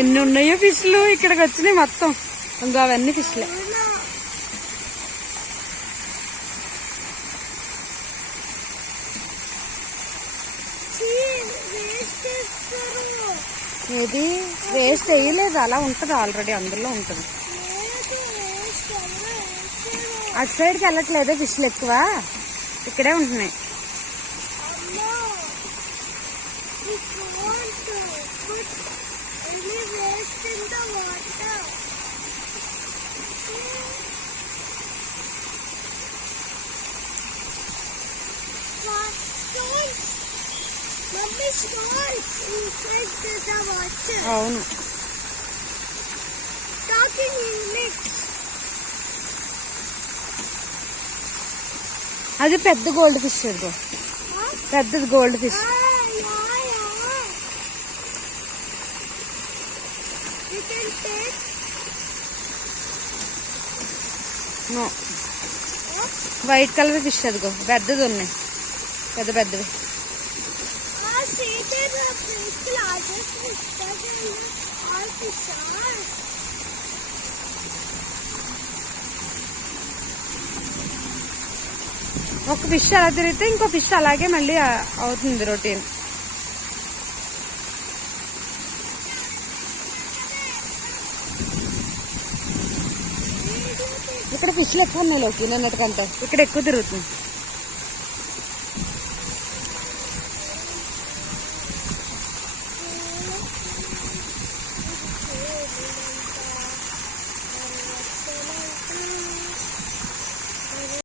ఎన్ని ఉన్నాయో ఫిష్లు ఇక్కడికి వచ్చినాయి మొత్తం. ఇంకా అవన్నీ ఫిష్లే. ఏది వేస్ట్ వేయలేదు, అలా ఉంటుంది ఆల్రెడీ, అందులో ఉంటుంది. అటు సైడ్కి వెళ్ళట్లేదే ఫిష్లు ఎక్కువ, ఇక్కడే ఉంటున్నాయి. అవును, అది పెద్ద గోల్డ్ ఫిష్. అదిగో పెద్దది gold fish. No, white colour fish. అదిగో పెద్దది ఉన్నాయి, పెద్ద పెద్దవి. ఒక ఫిష్ అలా తిరిగితే ఇంకో ఫిష్ అలాగే మళ్ళీ అవుతుంది రొటీన్. ఇక్కడ ఫిష్లు ఎక్కువ ఉన్నాయి లోకి, నిన్నటికంటే ఇక్కడ ఎక్కువ తిరుగుతుంది.